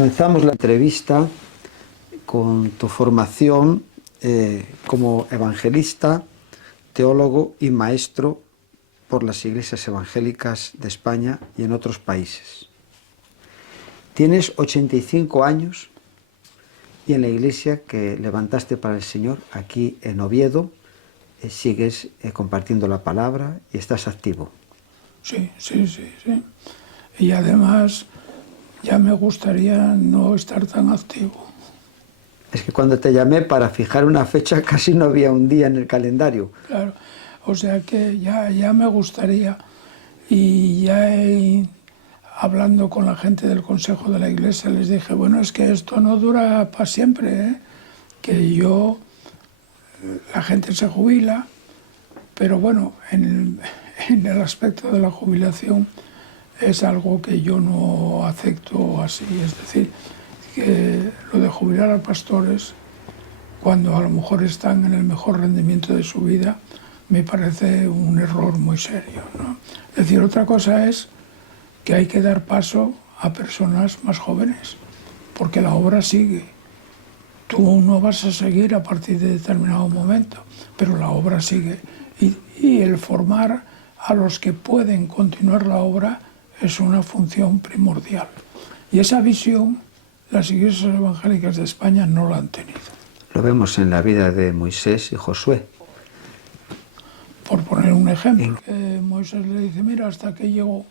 Comenzamos la entrevista con tu formación como evangelista, teólogo y maestro por las iglesias evangélicas de España y en otros países. Tienes 85 años y en la iglesia que levantaste para el Señor aquí en Oviedo sigues compartiendo la palabra y estás activo. Sí. Y además ya me gustaría no estar tan activo. Es que cuando te llamé para fijar una fecha casi no había un día en el calendario. Claro, o sea que ya me gustaría, y hablando con la gente del Consejo de la Iglesia les dije, bueno, es que esto no dura para siempre, ¿eh? Que la gente se jubila, pero bueno, en el aspecto de la jubilación es algo que yo no acepto así, es decir, que lo de jubilar a pastores cuando a lo mejor están en el mejor rendimiento de su vida me parece un error muy serio, ¿no? Es decir, otra cosa es que hay que dar paso a personas más jóvenes, porque la obra sigue. Tú no vas a seguir a partir de determinado momento, pero la obra sigue. Y el formar a los que pueden continuar la obra es una función primordial. Y esa visión las iglesias evangélicas de España no la han tenido. Lo vemos en la vida de Moisés y Josué. Por poner un ejemplo, Moisés le dice, mira, hasta que llegó,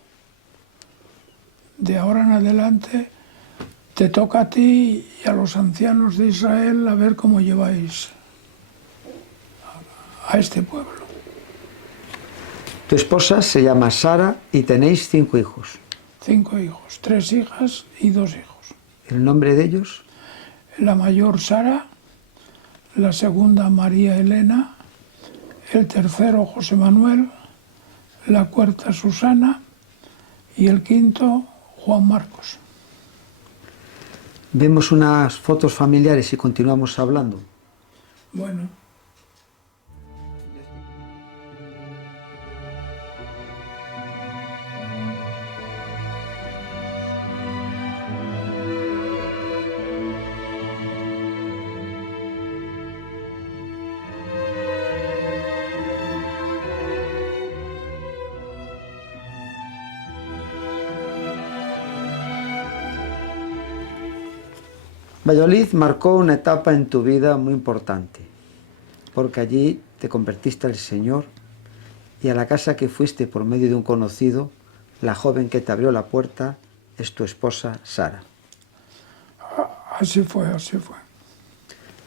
de ahora en adelante te toca a ti y a los ancianos de Israel a ver cómo lleváis a este pueblo. Tu esposa se llama Sara y tenéis 5 hijos. 5 hijos, 3 hijas y 2 hijos. ¿El nombre de ellos? La mayor Sara, la segunda María Elena, el tercero José Manuel, la cuarta Susana y el quinto Juan Marcos. Vemos unas fotos familiares y continuamos hablando. Bueno. Valladolid marcó una etapa en tu vida muy importante, porque allí te convertiste al Señor y a la casa que fuiste por medio de un conocido, la joven que te abrió la puerta es tu esposa Sara. Así fue.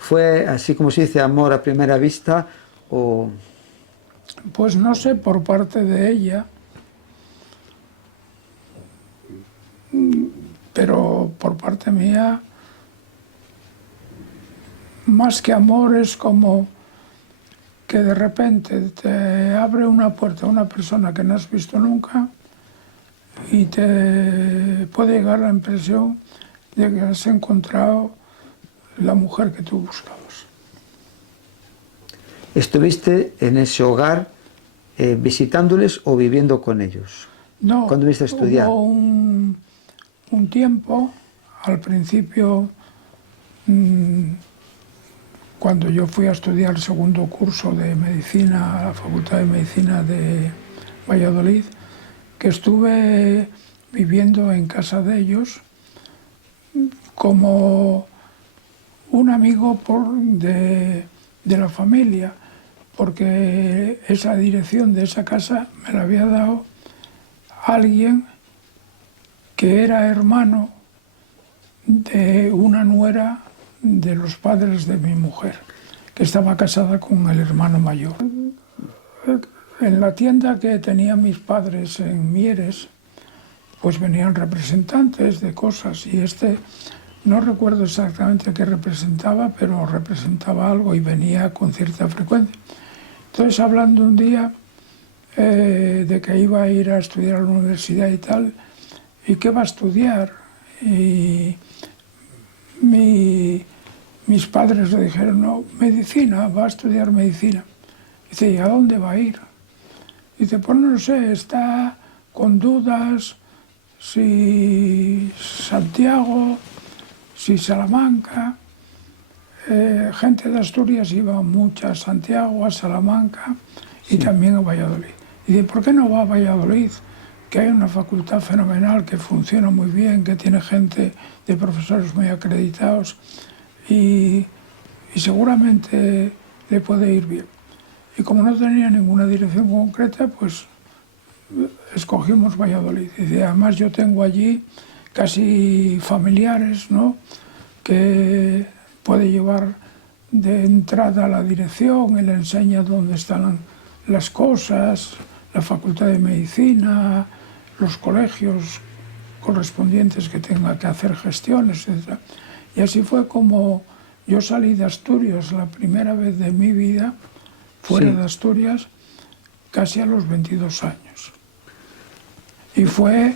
¿Fue así como se dice amor a primera vista o...? Pues no sé, por parte de ella, pero por parte mía, más que amor es como que de repente te abre una puerta a una persona que no has visto nunca y te puede llegar la impresión de que has encontrado la mujer que tú buscabas. ¿Estuviste en ese hogar visitándoles o viviendo con ellos? No, ¿Cuándo viste a estudiar? hubo un tiempo, al principio, cuando yo fui a estudiar el segundo curso de medicina a la Facultad de Medicina de Valladolid, que estuve viviendo en casa de ellos como un amigo de la familia, porque esa dirección de esa casa me la había dado alguien que era hermano de una nuera de los padres de mi mujer, que estaba casada con el hermano mayor. En la tienda que tenían mis padres en Mieres, pues venían representantes de cosas y no recuerdo exactamente qué representaba, pero representaba algo y venía con cierta frecuencia. Entonces, hablando un día de que iba a ir a estudiar a la universidad y tal, ¿y qué va a estudiar? Y mis padres le dijeron, no, medicina, va a estudiar medicina. Dice, ¿y a dónde va a ir? Dice, pues no lo sé, está con dudas si Santiago, sí, Salamanca. Gente de Asturias iba mucha a Santiago, a Salamanca y también a Valladolid. Y dice, ¿por qué no va a Valladolid? Que hay una facultad fenomenal, que funciona muy bien, que tiene gente de profesores muy acreditados y seguramente le puede ir bien. Y como no tenía ninguna dirección concreta, pues escogimos Valladolid. Y además yo tengo allí casi familiares, ¿no?, que puede llevar de entrada a la dirección y le enseña dónde están las cosas, la Facultad de Medicina, los colegios correspondientes que tenga que hacer gestiones, etc. Y así fue como yo salí de Asturias la primera vez de mi vida, fuera de Asturias, casi a los 22 años. Y fue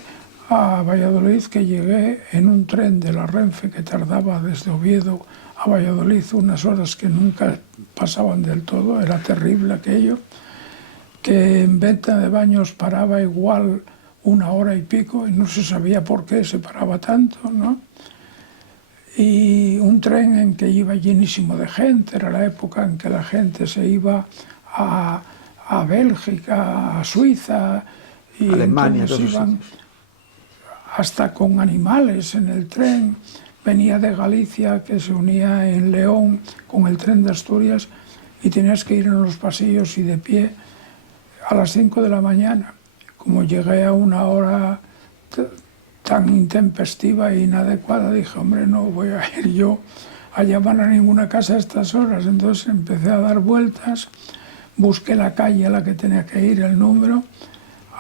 a Valladolid que llegué en un tren de la Renfe que tardaba desde Oviedo a Valladolid unas horas que nunca pasaban del todo, era terrible aquello, que en Venta de Baños paraba igual 1 hora y pico y no se sabía por qué se paraba tanto, ¿no? Y un tren en que iba llenísimo de gente, era la época en que la gente se iba a Bélgica, a Suiza, y Alemania, entonces iban hasta con animales en el tren. Venía de Galicia, que se unía en León con el tren de Asturias, y tenías que ir en los pasillos y de pie a las 5 de la mañana. Como llegué a una hora tan intempestiva e inadecuada, dije, hombre, no voy a ir yo a llamar a ninguna casa a estas horas. Entonces empecé a dar vueltas, busqué la calle a la que tenía que ir, el número.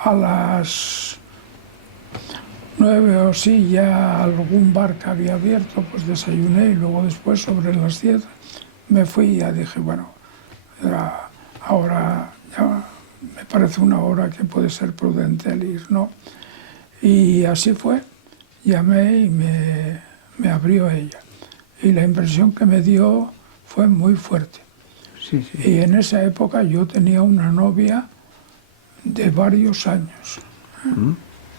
A las 9 o sí, ya algún bar que había abierto, pues desayuné, y luego después, sobre las 10, me fui y ya dije, bueno, ahora ya me parece una hora que puede ser prudente el ir, ¿no? Y así fue, llamé y me abrió ella. Y la impresión que me dio fue muy fuerte. Sí, sí. Y en esa época yo tenía una novia de varios años.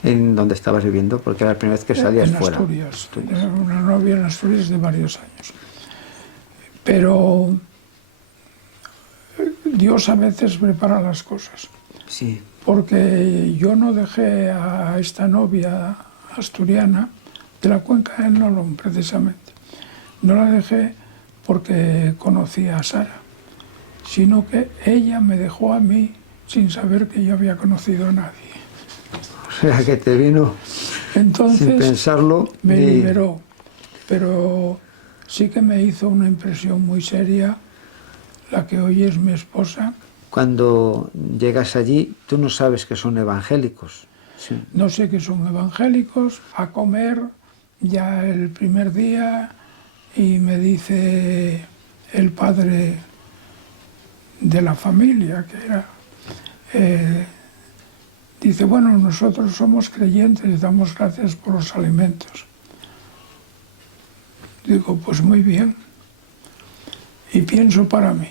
¿En dónde estabas viviendo? Porque era la primera vez que salías fuera. En Asturias. Tenía una novia en Asturias de varios años. Pero Dios a veces prepara las cosas. Sí. Porque yo no dejé a esta novia asturiana de la cuenca del Nolon, precisamente. No la dejé porque conocía a Sara, sino que ella me dejó a mí sin saber que yo había conocido a nadie. O sea, que te vino Entonces, sin pensarlo. me liberó, pero sí que me hizo una impresión muy seria la que hoy es mi esposa. Cuando llegas allí, tú no sabes que son evangélicos. Sí. No sé que son evangélicos. A comer ya el primer día y me dice el padre de la familia, que era, dice, bueno, nosotros somos creyentes y damos gracias por los alimentos. Digo, pues muy bien. Y pienso para mí,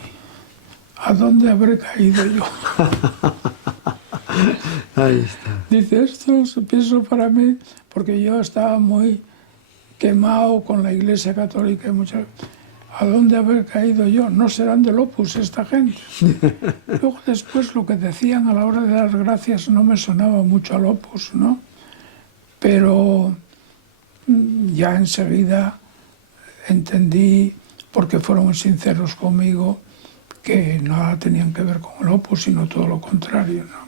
¿a dónde habré caído yo? Ahí está. Dice, esto pienso para mí, porque yo estaba muy quemado con la Iglesia Católica y muchas. ¿A dónde habré caído yo? No serán del Opus esta gente. Luego después lo que decían a la hora de dar gracias no me sonaba mucho al Opus, ¿no? Pero ya enseguida entendí, porque fueron sinceros conmigo, que nada tenían que ver con el Opus, sino todo lo contrario, ¿no?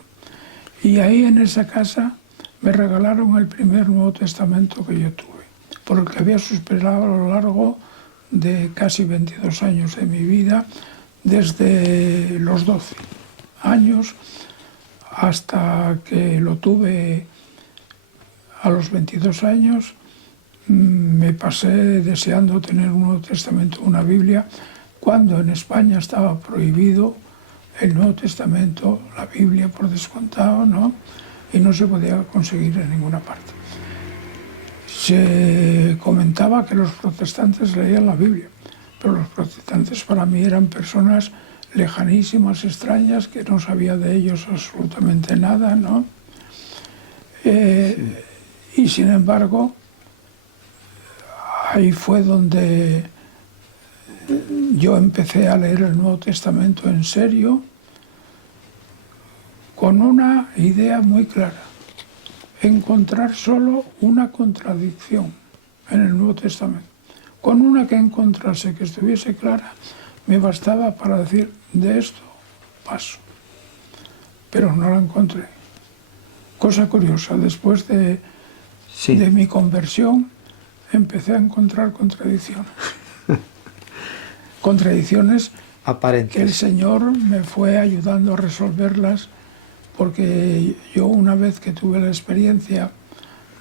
Y ahí en esa casa me regalaron el primer Nuevo Testamento que yo tuve, por el que había suspirado a lo largo de casi 22 años de mi vida, desde los 12 años hasta que lo tuve a los 22 años. Me pasé deseando tener un Nuevo Testamento, una Biblia, cuando en España estaba prohibido el Nuevo Testamento, la Biblia por descontado, ¿no? Y no se podía conseguir en ninguna parte. Se comentaba que los protestantes leían la Biblia, pero los protestantes para mí eran personas lejanísimas, extrañas, que no sabía de ellos absolutamente nada, ¿no? Y sin embargo, ahí fue donde yo empecé a leer el Nuevo Testamento en serio, con una idea muy clara: encontrar solo una contradicción en el Nuevo Testamento. Con una que encontrase que estuviese clara, me bastaba para decir, de esto paso. Pero no la encontré. Cosa curiosa, después de mi conversión, empecé a encontrar contradicciones. Contradicciones aparentes, que el Señor me fue ayudando a resolverlas, porque yo, una vez que tuve la experiencia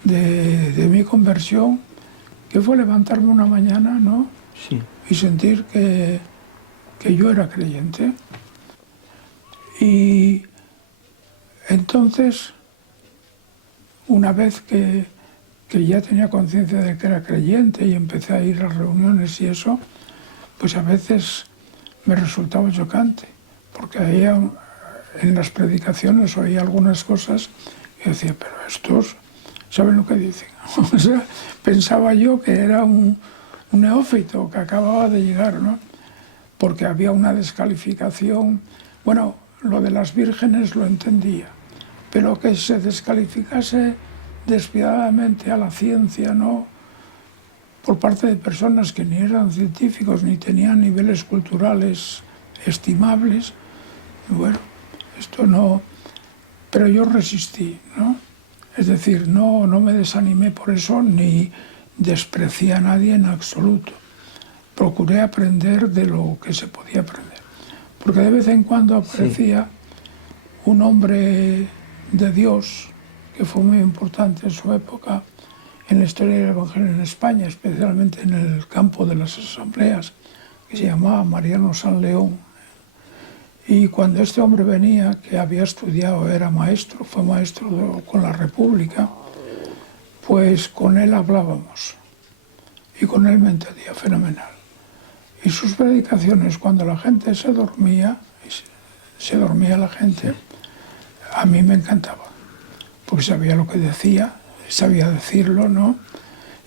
de mi conversión, que fue levantarme una mañana, ¿no? Sí. Y sentir que yo era creyente. Y entonces, una vez que ya tenía conciencia de que era creyente y empecé a ir a reuniones y eso, pues a veces me resultaba chocante, porque en las predicaciones oía algunas cosas y decía, pero estos saben lo que dicen. O sea, pensaba yo que era un neófito que acababa de llegar, ¿no? Porque había una descalificación. Bueno, lo de las vírgenes lo entendía, pero que se descalificase despiadadamente a la ciencia, ¿no?, por parte de personas que ni eran científicos ni tenían niveles culturales estimables, bueno, esto no. Pero yo resistí, ¿no? Es decir, no me desanimé por eso ni desprecié a nadie en absoluto. Procuré aprender de lo que se podía aprender. Porque de vez en cuando aparecía un hombre de Dios que fue muy importante en su época en la historia del Evangelio en España, especialmente en el campo de las asambleas, que se llamaba Mariano San León. Y cuando este hombre venía, que había estudiado, era maestro, fue maestro con la República, pues con él hablábamos. Y con él me entendía fenomenal. Y sus predicaciones, cuando la gente se dormía la gente, a mí me encantaba, porque sabía lo que decía, sabía decirlo, ¿no?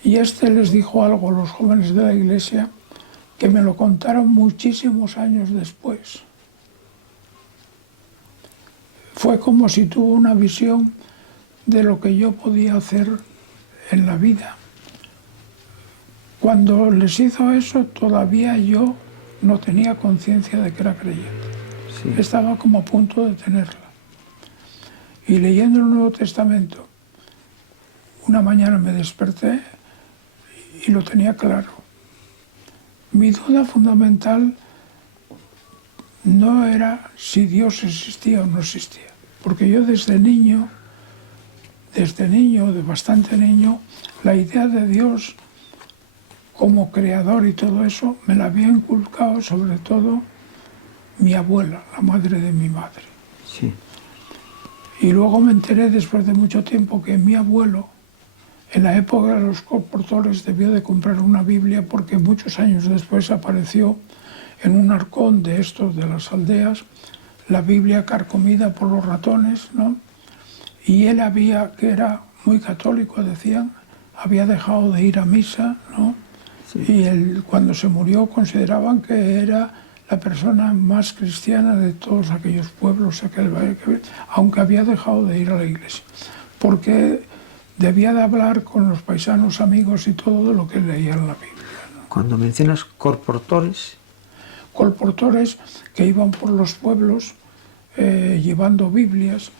Y les dijo algo a los jóvenes de la iglesia que me lo contaron muchísimos años después. Fue como si tuvo una visión de lo que yo podía hacer en la vida. Cuando les hizo eso, todavía yo no tenía conciencia de que era creyente. Sí. Estaba como a punto de tenerla. Y leyendo el Nuevo Testamento, una mañana me desperté y lo tenía claro. Mi duda fundamental no era si Dios existía o no existía, porque yo desde niño, de bastante niño, la idea de Dios como creador y todo eso me la había inculcado sobre todo mi abuela, la madre de mi madre. Sí. Y luego me enteré después de mucho tiempo que mi abuelo, en la época de los colportores, debió de comprar una Biblia porque muchos años después apareció en un arcón de estos de las aldeas la Biblia carcomida por los ratones, ¿no? Y él que era muy católico, decían, había dejado de ir a misa, ¿no? Sí. Y él, cuando se murió, consideraban que era la persona más cristiana de todos aquellos pueblos, aunque había dejado de ir a la iglesia, porque debía de hablar con los paisanos amigos y todo de lo que leía en la Biblia, ¿no? Cuando mencionas colportores... Colportores que iban por los pueblos llevando Biblias,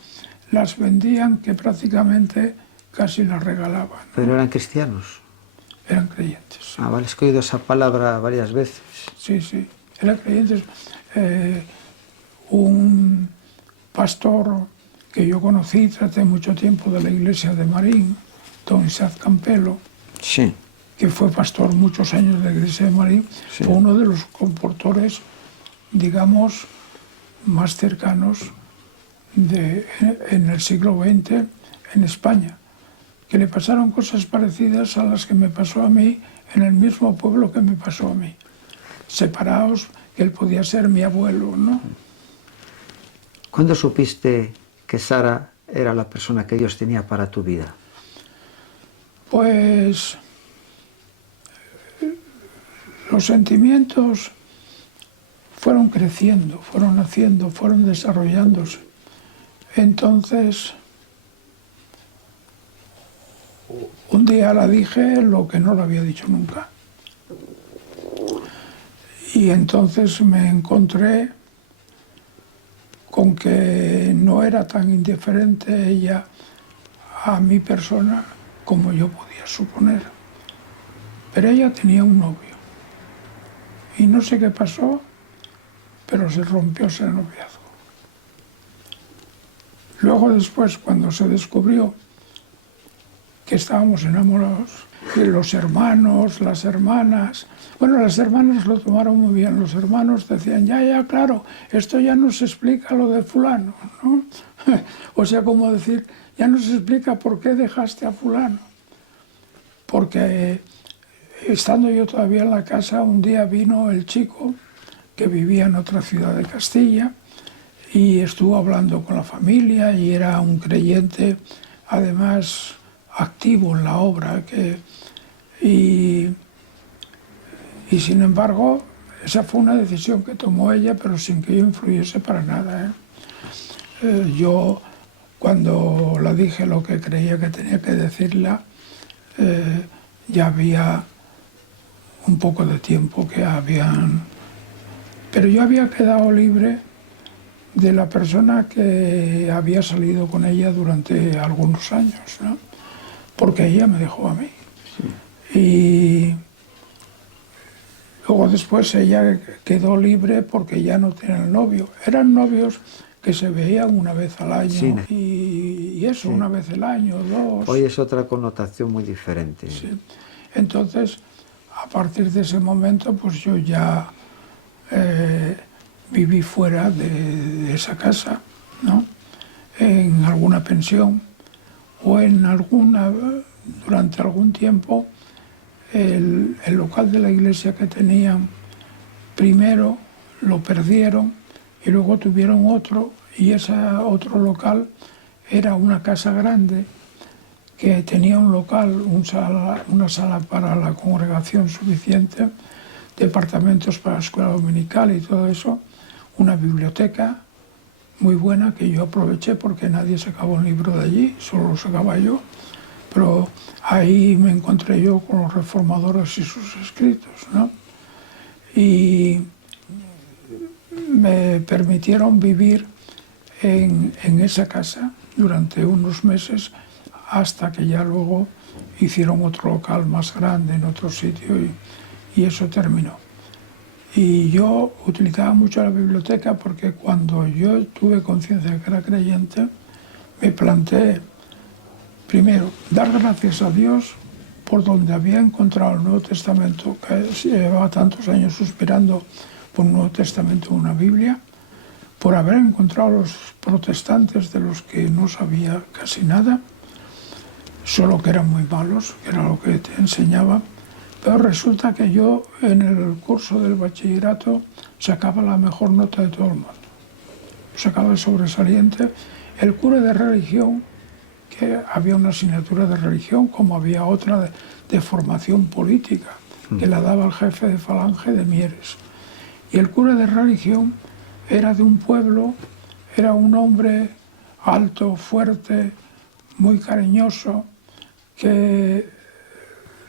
las vendían, que prácticamente casi las regalaban, ¿no? ¿Pero eran cristianos? Eran creyentes. Ah, vale, es que he oído esa palabra varias veces. Sí, eran creyentes. Un pastor que yo conocí, traté mucho tiempo de la iglesia de Marín, don Isaac Campelo, sí, que fue pastor muchos años de la iglesia de Marín, sí, fue uno de los comportores, digamos, más cercanos en el siglo XX en España, que le pasaron cosas parecidas a las que me pasó a mí en el mismo pueblo que me pasó a mí. Separados, que él podía ser mi abuelo, ¿no? ¿Cuándo supiste que Sara era la persona que Dios tenía para tu vida? Pues los sentimientos fueron creciendo, fueron naciendo, fueron desarrollándose. Entonces, un día la dije lo que no lo había dicho nunca. Y entonces me encontré con que no era tan indiferente ella a mi persona como yo podía suponer. Pero ella tenía un novio. Y no sé qué pasó, pero se rompió ese noviazgo. Luego después, cuando se descubrió que estábamos enamorados, que los hermanos, las hermanas... Bueno, las hermanas lo tomaron muy bien. Los hermanos decían, ya, claro, esto ya no se explica lo de fulano, ¿no? O sea, como decir, ya no se explica por qué dejaste a fulano. Porque estando yo todavía en la casa, un día vino el chico que vivía en otra ciudad de Castilla y estuvo hablando con la familia y era un creyente, además activo en la obra. Y sin embargo, esa fue una decisión que tomó ella, pero sin que yo influyese para nada. Yo, cuando la dije lo que creía que tenía que decirla, ya había un poco de tiempo que habían... Pero yo había quedado libre de la persona que había salido con ella durante algunos años, ¿no? Porque ella me dejó a mí. Sí. Y luego después ella quedó libre porque ya no tenía el novio. Eran novios que se veían una vez al año, sí, y eso, sí, una vez al año, dos. Hoy es otra connotación muy diferente. Sí. Entonces, a partir de ese momento, pues yo ya viví fuera de esa casa, ¿no? En alguna pensión o en durante algún tiempo, el local de la iglesia que tenían primero lo perdieron y luego tuvieron otro, y ese otro local era una casa grande que tenía un local, una sala para la congregación suficiente, departamentos para la escuela dominical y todo eso, una biblioteca muy buena que yo aproveché porque nadie sacaba un libro de allí, solo lo sacaba yo, pero ahí me encontré yo con los reformadores y sus escritos, ¿no? Y me permitieron vivir en esa casa durante unos meses hasta que ya luego hicieron otro local más grande en otro sitio y eso terminó. Y yo utilizaba mucho la biblioteca porque cuando yo tuve conciencia de que era creyente, me planteé, primero, dar gracias a Dios por donde había encontrado el Nuevo Testamento, que llevaba tantos años suspirando por un Nuevo Testamento, una Biblia, por haber encontrado los protestantes de los que no sabía casi nada, solo que eran muy malos, que era lo que te enseñaba. Pero resulta que yo en el curso del bachillerato sacaba la mejor nota de todo el mundo. Sacaba el sobresaliente. El cura de religión, que había una asignatura de religión como había otra de formación política, que la daba el jefe de Falange de Mieres. Y el cura de religión era de un pueblo, era un hombre alto, fuerte, muy cariñoso, que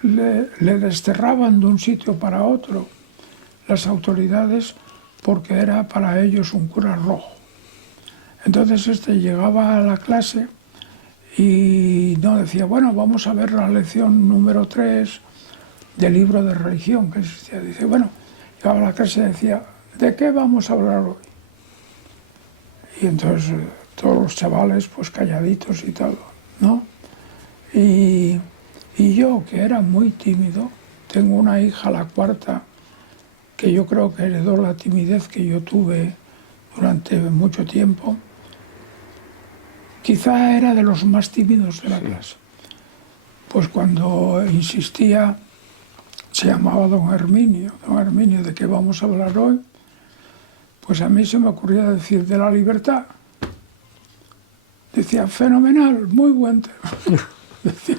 le desterraban de un sitio para otro las autoridades porque era para ellos un cura rojo. Entonces este llegaba a la clase y no decía, bueno, vamos a ver la lección número 3 del libro de religión que existía. Dice, bueno, llegaba a la clase y decía, ¿de qué vamos a hablar hoy? Y entonces todos los chavales pues calladitos y todo, ¿no? Y yo, que era muy tímido, tengo una hija, la cuarta, que yo creo que heredó la timidez que yo tuve durante mucho tiempo. Quizá era de los más tímidos de la clase. Pues cuando insistía, se llamaba don Herminio, ¿de qué vamos a hablar hoy? Pues a mí se me ocurría decir de la libertad. Decía, fenomenal, muy buen tema. Decía,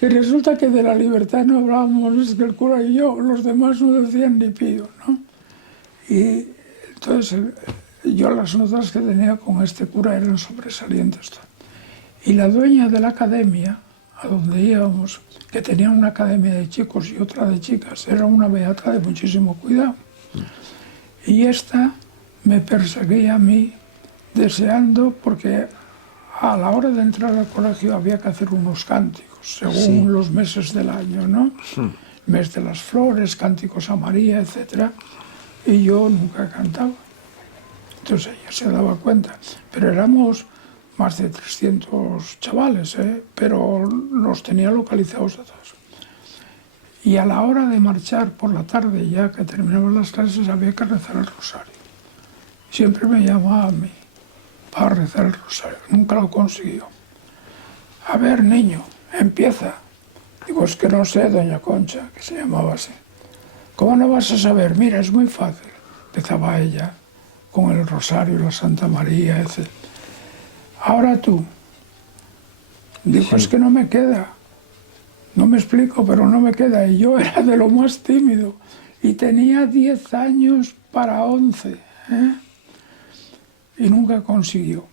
Y resulta que de la libertad no hablábamos, es que el cura y yo, los demás no decían ni pío, ¿no? Y entonces yo las notas que tenía con este cura eran sobresalientes. Y la dueña de la academia, a donde íbamos, que tenía una academia de chicos y otra de chicas, era una beata de muchísimo cuidado. Y esta me perseguía a mí deseando, porque a la hora de entrar al colegio había que hacer unos cánticos, según los meses del año, ¿no? Mes de las flores, cánticos a María, etc. Y yo nunca cantaba. Entonces ella se daba cuenta. Pero éramos más de 300 chavales, pero los tenía localizados a todos. Y a la hora de marchar por la tarde, ya que terminaban las clases, había que rezar el rosario. Siempre me llamaba a mí para rezar el rosario. Nunca lo consiguió. A ver, niño, empieza. Digo, es que no sé, doña Concha, que se llamaba así. ¿Cómo no vas a saber? Mira, es muy fácil. Empezaba ella con el rosario, la Santa María, etc. Ahora tú. Digo, es que no me queda. No me explico, pero no me queda. Y yo era de lo más tímido. Y tenía 10 años para 11. Y nunca consiguió.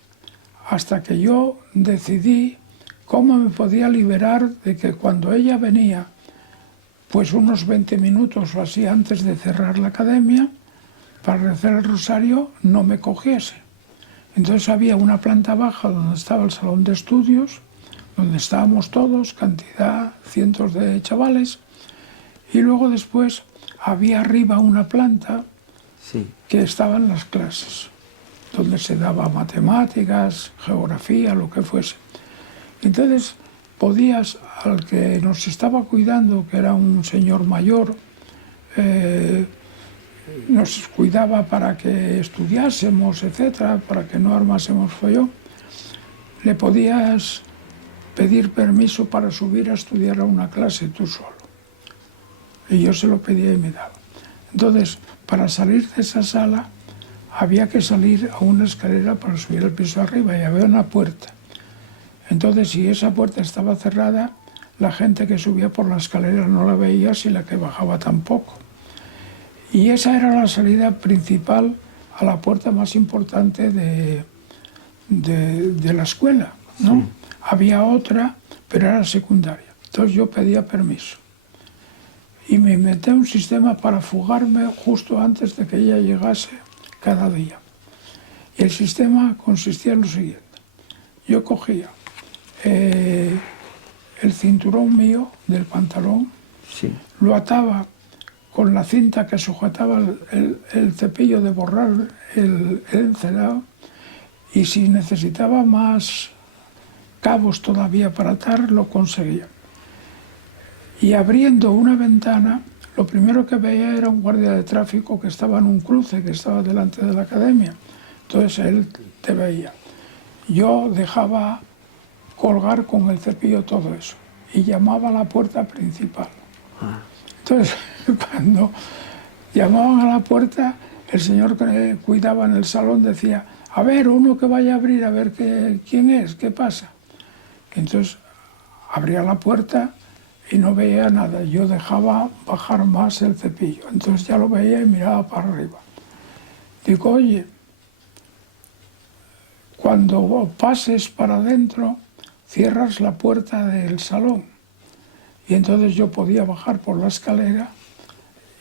Hasta que yo decidí cómo me podía liberar de que cuando ella venía, pues unos 20 minutos o así antes de cerrar la academia, para rezar el rosario, no me cogiese. Entonces había una planta baja donde estaba el salón de estudios, donde estábamos todos, cantidad, cientos de chavales, y luego después había arriba una planta que estaban las clases, donde se daba matemáticas, geografía, lo que fuese. Entonces podías, al que nos estaba cuidando, que era un señor mayor, nos cuidaba para que estudiásemos, etcétera, para que no armásemos follón, le podías pedir permiso para subir a estudiar a una clase tú solo. Y yo se lo pedía y me daba. Entonces, para salir de esa sala, había que salir a una escalera para subir al piso arriba y había una puerta. Entonces, si esa puerta estaba cerrada, la gente que subía por la escalera no la veía, si la que bajaba tampoco. Y esa era la salida principal a la puerta más importante de la escuela, ¿no? Sí. Había otra, pero era secundaria. Entonces yo pedía permiso. Y me inventé un sistema para fugarme justo antes de que ella llegase cada día. Y el sistema consistía en lo siguiente. Yo cogía el cinturón mío del pantalón, lo ataba con la cinta que sujetaba el cepillo de borrar el encerado, y si necesitaba más cabos todavía para atar, lo conseguía. Y abriendo una ventana, lo primero que veía era un guardia de tráfico que estaba en un cruce, que estaba delante de la academia. Entonces él te veía. Yo dejaba colgar con el cepillo todo eso y llamaba a la puerta principal. Entonces, cuando llamaban a la puerta, el señor que cuidaba en el salón decía, a ver, uno que vaya a abrir, a ver quién es, qué pasa. Entonces, abría la puerta y no veía nada. Yo dejaba bajar más el cepillo. Entonces ya lo veía y miraba para arriba. Digo, oye, cuando pases para adentro, cierras la puerta del salón. Y entonces yo podía bajar por la escalera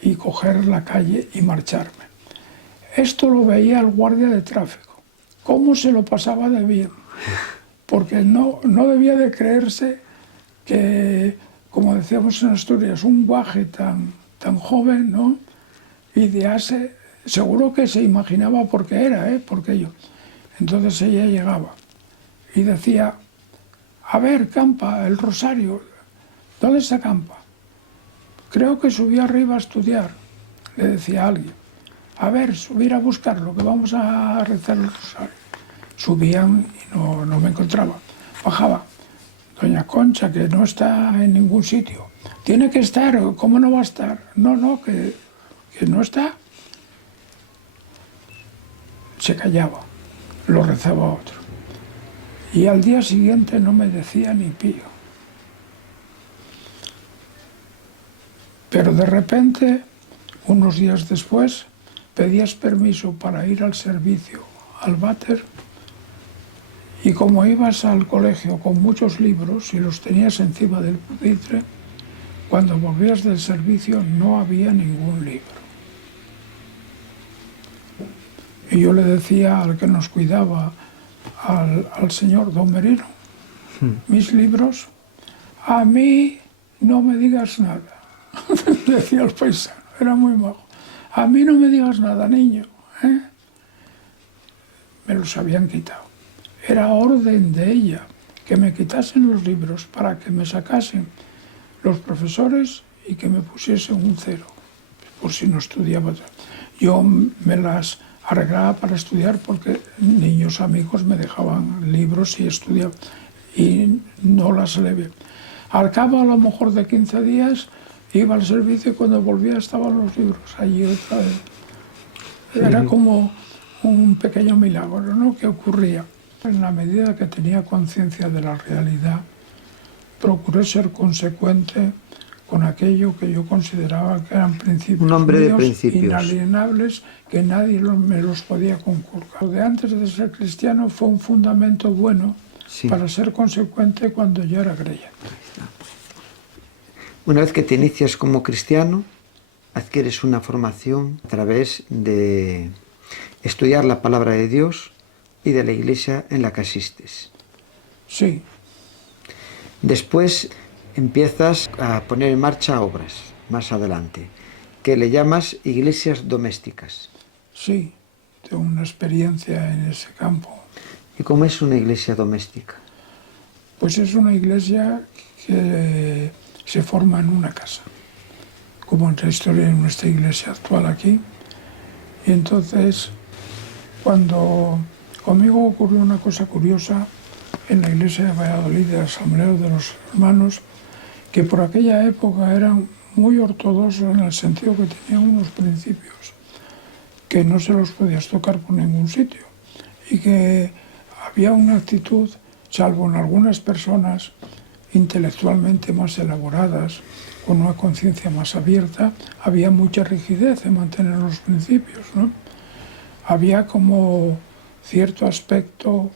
y coger la calle y marcharme. Esto lo veía el guardia de tráfico. ¿Cómo se lo pasaba de bien? Porque no debía de creerse que, como decíamos en Asturias, un guaje tan joven, ¿no? Idease, seguro que se imaginaba por qué era, porque yo. Entonces ella llegaba y decía, a ver, Campa, el rosario, ¿dónde está Campa? Creo que subió arriba a estudiar, le decía a alguien. A ver, subir a buscarlo, que vamos a rezar el rosario. Subían y no me encontraban. Bajaba. Doña Concha, que no está en ningún sitio. Tiene que estar, ¿cómo no va a estar? No, que no está. Se callaba, lo rezaba otro. Y al día siguiente no me decía ni pío. Pero de repente, unos días después, pedías permiso para ir al servicio, al váter, y como ibas al colegio con muchos libros y los tenías encima del pupitre, cuando volvías del servicio no había ningún libro. Y yo le decía al que nos cuidaba, al señor Don Merino, mis libros, a mí no me digas nada, decía el paisano, era muy majo. A mí no me digas nada, niño. Me los habían quitado. Era orden de ella que me quitasen los libros para que me sacasen los profesores y que me pusiesen un 0, por si no estudiaba. Yo me las arreglaba para estudiar porque niños amigos me dejaban libros y estudiaba y no las leí. Al cabo, a lo mejor de 15 días, iba al servicio y cuando volvía estaban los libros allí otra vez. Era como un pequeño milagro, ¿no?, que ocurría. En la medida que tenía conciencia de la realidad, procuré ser consecuente con aquello que yo consideraba que eran principios un hombre de míos, principios, inalienables, que nadie me los podía conculcar. Lo de antes de ser cristiano fue un fundamento bueno, sí, para ser consecuente cuando yo era creyente. Una vez que te inicias como cristiano, adquieres una formación a través de estudiar la palabra de Dios y de la iglesia en la que asistes. Sí. Después empiezas a poner en marcha obras, más adelante, que le llamas iglesias domésticas. Sí, tengo una experiencia en ese campo. ¿Y cómo es una iglesia doméstica? Pues es una iglesia que se forma en una casa, como en la historia de nuestra iglesia actual aquí. Y entonces, cuando conmigo ocurrió una cosa curiosa en la iglesia de Valladolid, de la Asamblea de los Hermanos, que por aquella época eran muy ortodoxos en el sentido que tenían unos principios que no se los podías tocar por ningún sitio y que había una actitud, salvo en algunas personas intelectualmente más elaboradas, con una conciencia más abierta, había mucha rigidez en mantener los principios, ¿no? Había como cierto aspecto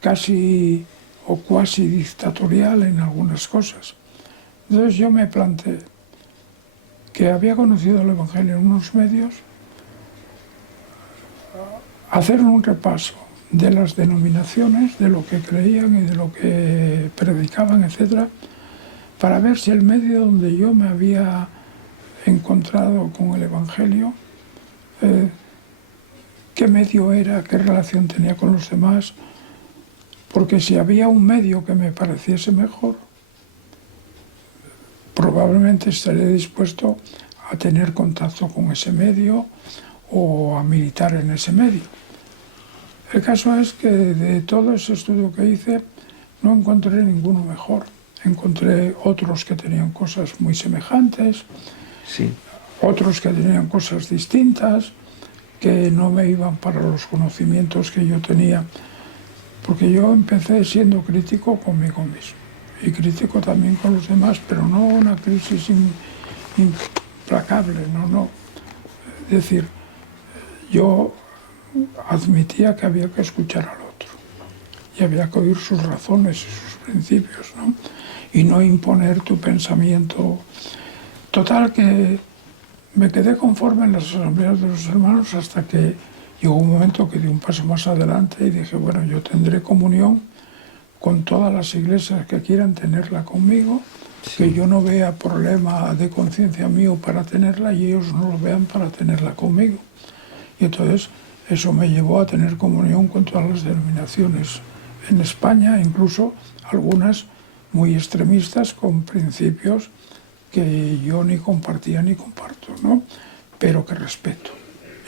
casi o cuasi dictatorial en algunas cosas. Entonces yo me planteé que había conocido el Evangelio en unos medios, hacer un repaso de las denominaciones, de lo que creían y de lo que predicaban, etc., para ver si el medio donde yo me había encontrado con el Evangelio, qué medio era, qué relación tenía con los demás, porque si había un medio que me pareciese mejor, probablemente estaré dispuesto a tener contacto con ese medio o a militar en ese medio. El caso es que de todo ese estudio que hice no encontré ninguno mejor. Encontré otros que tenían cosas muy semejantes, sí, otros que tenían cosas distintas, que no me iban para los conocimientos que yo tenía, porque yo empecé siendo crítico conmigo mismo y crítico también con los demás, pero no una crisis implacable, no. Es decir, yo admitía que había que escuchar al otro y había que oír sus razones y sus principios, ¿no? Y no imponer tu pensamiento. Total, que me quedé conforme en las asambleas de los hermanos hasta que llegó un momento que di un paso más adelante y dije, bueno, yo tendré comunión con todas las iglesias que quieran tenerla conmigo, sí, que yo no vea problema de conciencia mío para tenerla y ellos no lo vean para tenerla conmigo. Y entonces eso me llevó a tener comunión con todas las denominaciones en España, incluso algunas muy extremistas con principios que yo ni compartía ni comparto, ¿no? Pero que respeto,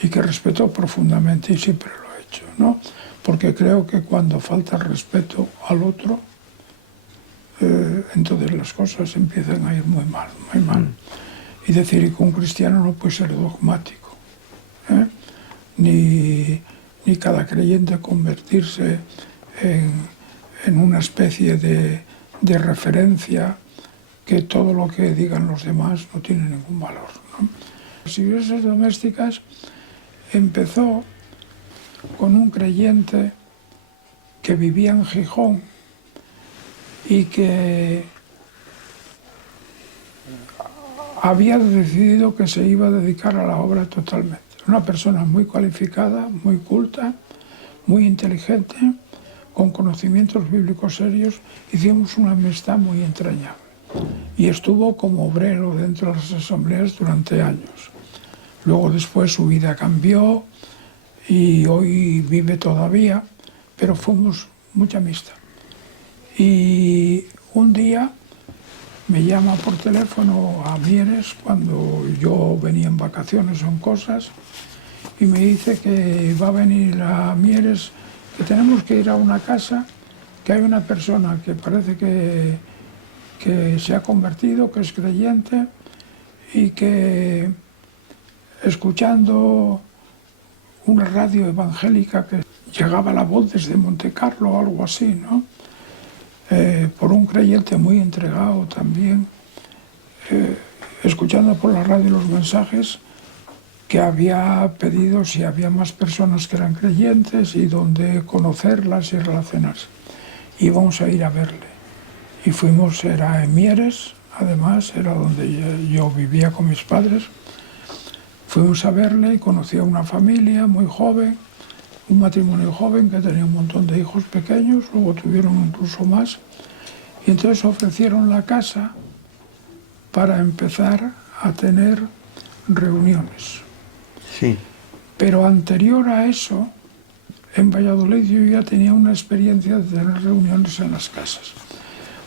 y que respeto profundamente y siempre lo he hecho, ¿no? Porque creo que cuando falta el respeto al otro, entonces las cosas empiezan a ir muy mal, muy mal. Y decir que un cristiano no puede ser dogmático, ni cada creyente convertirse en una especie de referencia que todo lo que digan los demás no tiene ningún valor, ¿no? Las iglesias domésticas empezó con un creyente que vivía en Gijón y que había decidido que se iba a dedicar a la obra totalmente. Una persona muy cualificada, muy culta, muy inteligente, con conocimientos bíblicos serios. Hicimos una amistad muy entrañable y estuvo como obrero dentro de las asambleas durante años. Luego después su vida cambió y hoy vive todavía, pero fuimos mucha amistad. Y un día me llama por teléfono a Mieres cuando yo venía en vacaciones o en cosas y me dice que va a venir a Mieres, que tenemos que ir a una casa, que hay una persona que parece que se ha convertido, que es creyente y que escuchando una radio evangélica que llegaba la voz desde Montecarlo o algo así, ¿no? Por un creyente muy entregado también, escuchando por la radio los mensajes, que había pedido si había más personas que eran creyentes y dónde conocerlas y relacionarse. Íbamos a ir a verle. Y fuimos, era en Mieres, además, era donde yo vivía con mis padres. Fuimos a verle y conocí a una familia muy joven, un matrimonio joven que tenía un montón de hijos pequeños, luego tuvieron incluso más, y entonces ofrecieron la casa para empezar a tener reuniones. Sí. Pero anterior a eso, en Valladolid yo ya tenía una experiencia de tener reuniones en las casas.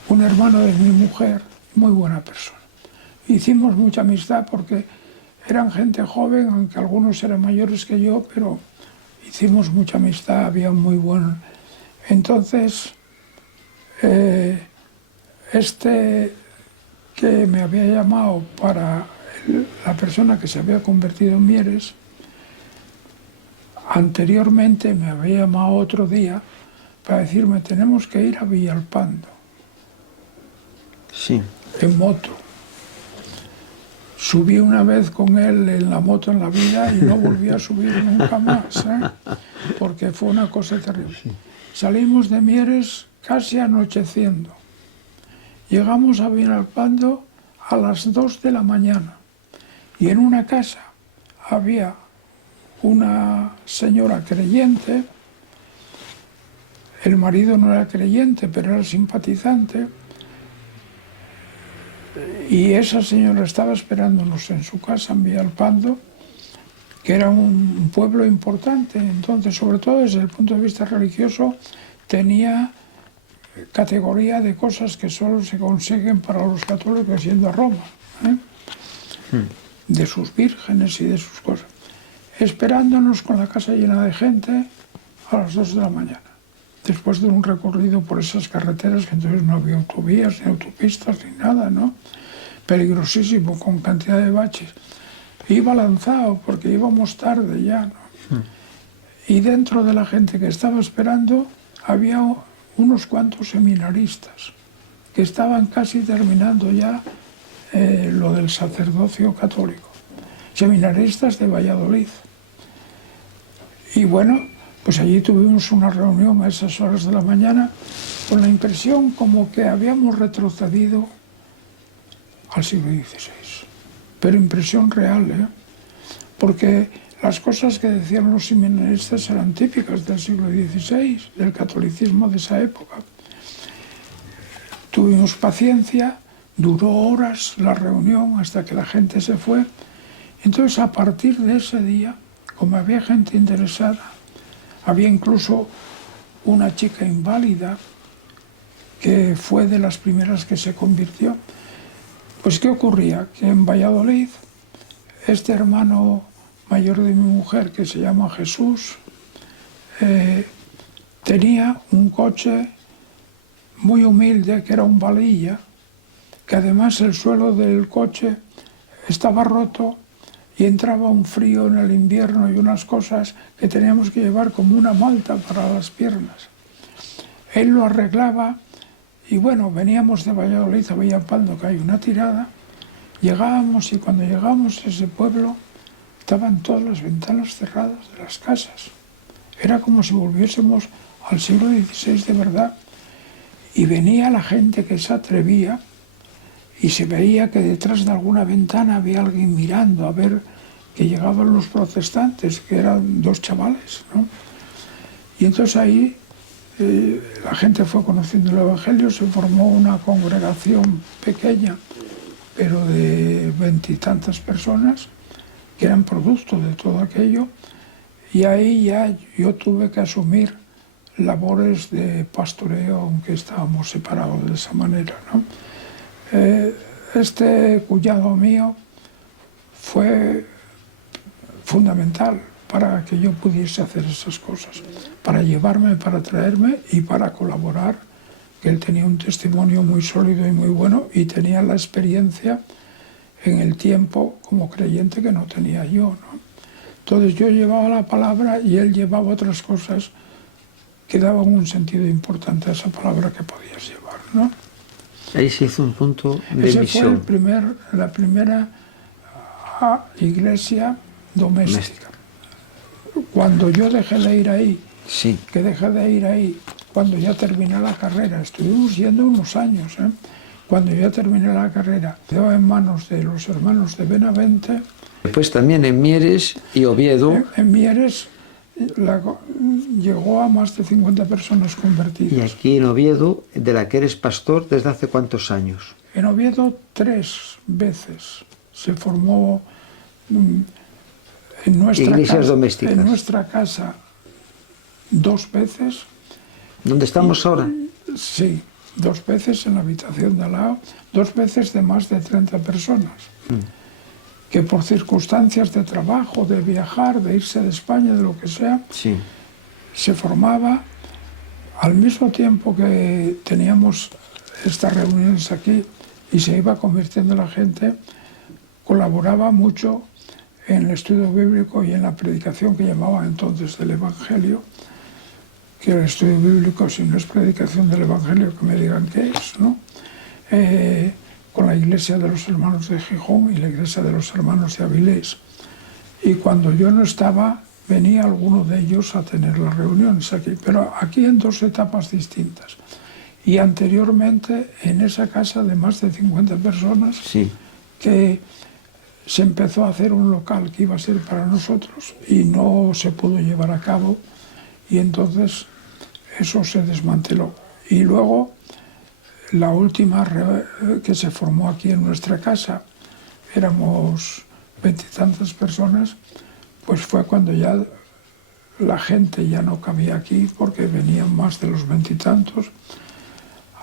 Un hermano de mi mujer, muy buena persona. Hicimos mucha amistad porque eran gente joven, aunque algunos eran mayores que yo, pero hicimos mucha amistad, había muy buen... Entonces, este que me había llamado para la persona que se había convertido en Mieres, anteriormente me había llamado otro día para decirme tenemos que ir a Villalpando. Sí. En moto. Subí una vez con él en la moto en la vida y no volví a subir nunca más, porque fue una cosa terrible. Sí. Salimos de Mieres casi anocheciendo. Llegamos a Villalpando a las 2 de la mañana y en una casa había una señora creyente, el marido no era creyente pero era simpatizante, y esa señora estaba esperándonos en su casa en Villalpando, que era un pueblo importante, entonces sobre todo desde el punto de vista religioso tenía categoría de cosas que solo se consiguen para los católicos yendo a Roma, de sus vírgenes y de sus cosas, esperándonos con la casa llena de gente a las 2 de la mañana, después de un recorrido por esas carreteras que entonces no había autovías ni autopistas ni nada, ¿no? Peligrosísimo, con cantidad de baches. Iba lanzado porque íbamos tarde ya, ¿no? Y dentro de la gente que estaba esperando había unos cuantos seminaristas que estaban casi terminando ya lo del sacerdocio católico, seminaristas de Valladolid. Y bueno, pues allí tuvimos una reunión a esas horas de la mañana con la impresión como que habíamos retrocedido al siglo XVI, pero impresión real, porque las cosas que decían los seminaristas eran típicas del siglo XVI, del catolicismo de esa época. Tuvimos paciencia, duró horas la reunión hasta que la gente se fue. Entonces, a partir de ese día, como había gente interesada, había incluso una chica inválida que fue de las primeras que se convirtió. Pues, ¿qué ocurría? Que en Valladolid, este hermano mayor de mi mujer, que se llama Jesús, tenía un coche muy humilde, que era un Valilla, que además el suelo del coche estaba roto y entraba un frío en el invierno y unas cosas que teníamos que llevar como una malta para las piernas. Él lo arreglaba Y bueno, veníamos de Valladolid a Villalpando, que hay una tirada, llegábamos y cuando llegamos a ese pueblo estaban todas las ventanas cerradas de las casas. Era como si volviésemos al siglo XVI de verdad. Y venía la gente que se atrevía y se veía que detrás de alguna ventana había alguien mirando a ver que llegaban los protestantes, que eran 2 chavales, ¿no? Y entonces ahí la gente fue conociendo el Evangelio, se formó una congregación pequeña, pero de 20 y tantas personas, que eran producto de todo aquello, y ahí ya yo tuve que asumir labores de pastoreo, aunque estábamos separados de esa manera, ¿no? Este cuñado mío fue fundamental para que yo pudiese hacer esas cosas, para llevarme, para traerme y para colaborar, que él tenía un testimonio muy sólido y muy bueno y tenía la experiencia en el tiempo como creyente que no tenía yo, ¿no? Entonces yo llevaba la palabra y él llevaba otras cosas que daban un sentido importante a esa palabra que podías llevar, ¿no? Ahí se hizo un punto de Ese misión. fue la primera iglesia doméstica. Cuando yo dejé de ir ahí, Sí. que dejé de ir ahí, cuando ya terminé la carrera, estuvimos yendo unos años, ¿eh? Cuando ya terminé la carrera, quedó en manos de los hermanos de Benavente. Después también en Mieres y Oviedo. En Mieres llegó a más de 50 personas convertidas. Y aquí en Oviedo, de la que eres pastor, ¿desde hace cuántos años? En Oviedo 3 veces se formó en nuestra Iglesias casa, domésticas. En nuestra casa 2 veces. ¿Dónde estamos ahora? Sí, 2 veces en la habitación de al lado, 2 veces de más de 30 personas. Que por circunstancias de trabajo, de viajar, de irse de España, de lo que sea, Sí. se formaba al mismo tiempo que teníamos estas reuniones aquí y se iba convirtiendo la gente, colaboraba mucho en el estudio bíblico y en la predicación que llamaban entonces del Evangelio, que el estudio bíblico, si no es predicación del Evangelio, que me digan qué es, ¿no? Con la iglesia de los hermanos de Gijón y la iglesia de los hermanos de Avilés. Y cuando yo no estaba, venía alguno de ellos a tener las reuniones aquí, pero aquí en 2 etapas distintas. Y anteriormente en esa casa de más de 50 personas, Sí. que se empezó a hacer un local que iba a ser para nosotros y no se pudo llevar a cabo, y entonces eso se desmanteló. Y luego la última que se formó aquí en nuestra casa, éramos 20 y tantas personas, pues fue cuando ya la gente ya no cabía aquí porque venían más de los 20 y tantos.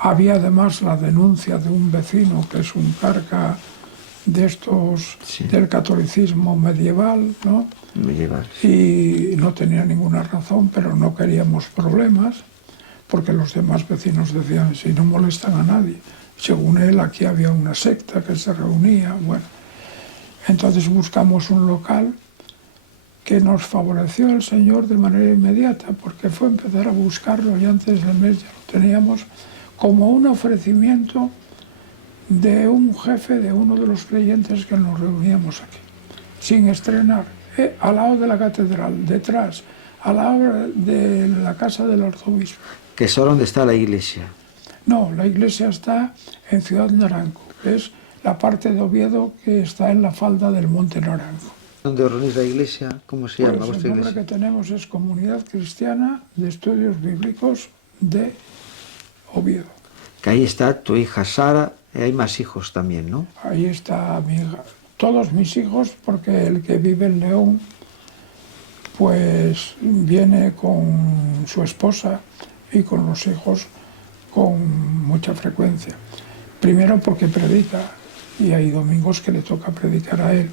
Había además la denuncia de un vecino que es un carca de estos, Sí. del catolicismo medieval, ¿no? Medieval. Y no tenía ninguna razón, pero no queríamos problemas, porque los demás vecinos decían, si no molestan a nadie. Según él, aquí había una secta que se reunía, bueno. Entonces buscamos un local que nos favoreció el Señor de manera inmediata, porque fue empezar a buscarlo y antes del mes ya lo teníamos, como un ofrecimiento de un jefe de uno de los creyentes que nos reuníamos aquí, sin estrenar, al lado de la catedral, detrás, al lado de la casa del arzobispo. Que es ahora donde está la iglesia. No, la iglesia está en Ciudad Naranco, que es la parte de Oviedo que está en la falda del Monte Naranco. ¿Dónde os reunís la iglesia? ¿Cómo se llama Pues vuestra el nombre iglesia? que tenemos es Comunidad Cristiana de Estudios Bíblicos de Oviedo. Que ahí está tu hija Sara, y hay más hijos también, ¿no? Ahí está mi hija, todos mis hijos, porque el que vive en León, pues viene con su esposa y con los hijos con mucha frecuencia. Primero porque predica, y hay domingos que le toca predicar a él,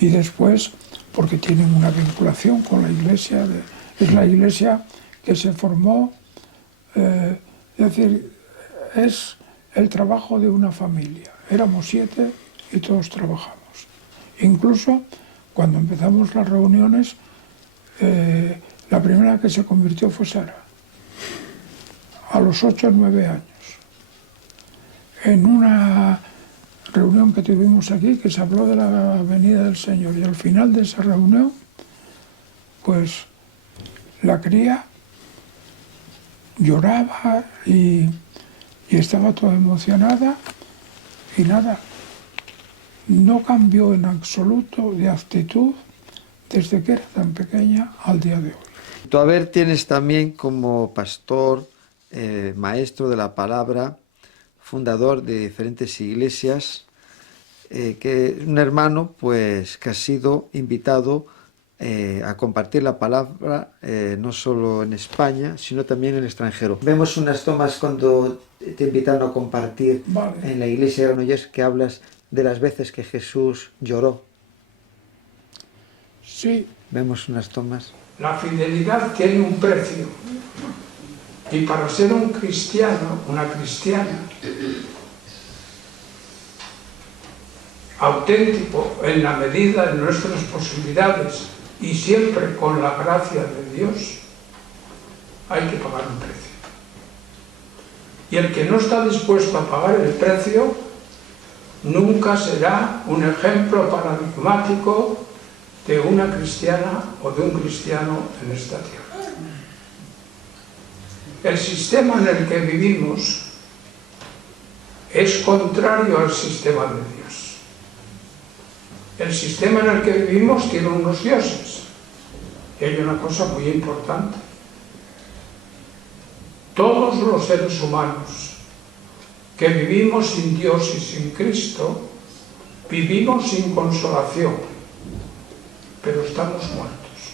y después porque tienen una vinculación con la iglesia. Es la iglesia que se formó, es decir, es el trabajo de una familia. Éramos 7 y todos trabajamos. Incluso cuando empezamos las reuniones, la primera que se convirtió fue Sara, a los 8 o 9 años. en una reunión que tuvimos aquí, que se habló de la venida del Señor, y al final de esa reunión, pues la cría lloraba y estaba toda emocionada y nada, no cambió en absoluto de actitud desde que era tan pequeña al día de hoy. Tú, a ver, tienes también como pastor, maestro de la palabra, fundador de diferentes iglesias, que es un hermano pues que ha sido invitado a compartir la palabra no solo en España, sino también en el extranjero. Vemos unas tomas cuando te invitaron a compartir en la iglesia de Granollers, que hablas de las veces que Jesús lloró. Sí. Vemos unas tomas. La fidelidad tiene un precio. Y para ser un cristiano, una cristiana, auténtico en la medida de nuestras posibilidades y siempre con la gracia de Dios, hay que pagar un precio. Y el que no está dispuesto a pagar el precio nunca será un ejemplo paradigmático de una cristiana o de un cristiano en esta tierra. El sistema en el que vivimos es contrario al sistema de Dios. El sistema en el que vivimos tiene unos dioses. Y hay una cosa muy importante. Todos los seres humanos que vivimos sin Dios y sin Cristo, vivimos sin consolación, pero estamos muertos.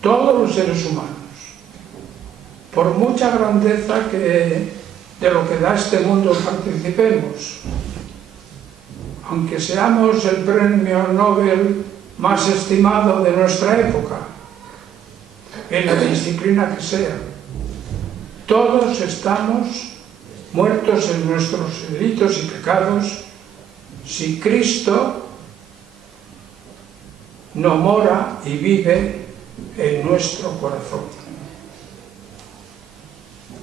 Todos los seres humanos, por mucha grandeza que de lo que da este mundo participemos, aunque seamos el premio Nobel más estimado de nuestra época, en la disciplina que sea, todos estamos muertos en nuestros delitos y pecados si Cristo no mora y vive en nuestro corazón.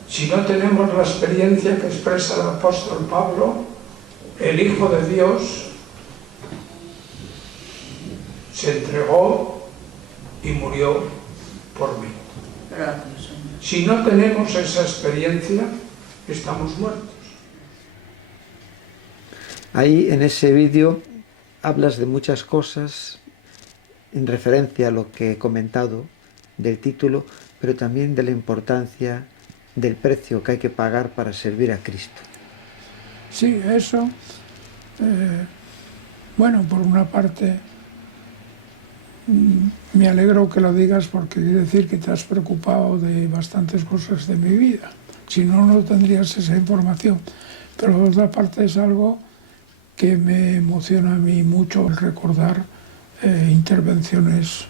Si no tenemos la experiencia que expresa el apóstol Pablo, el Hijo de Dios se entregó y murió por mí. Si no tenemos esa experiencia, estamos muertos. Ahí en ese vídeo hablas de muchas cosas en referencia a lo que he comentado del título, pero también de la importancia del precio que hay que pagar para servir a Cristo. Sí, eso, bueno, por una parte me alegro que lo digas porque quiere decir que te has preocupado de bastantes cosas de mi vida. Si no, no tendrías esa información. Pero por otra parte es algo que me emociona a mí mucho el recordar intervenciones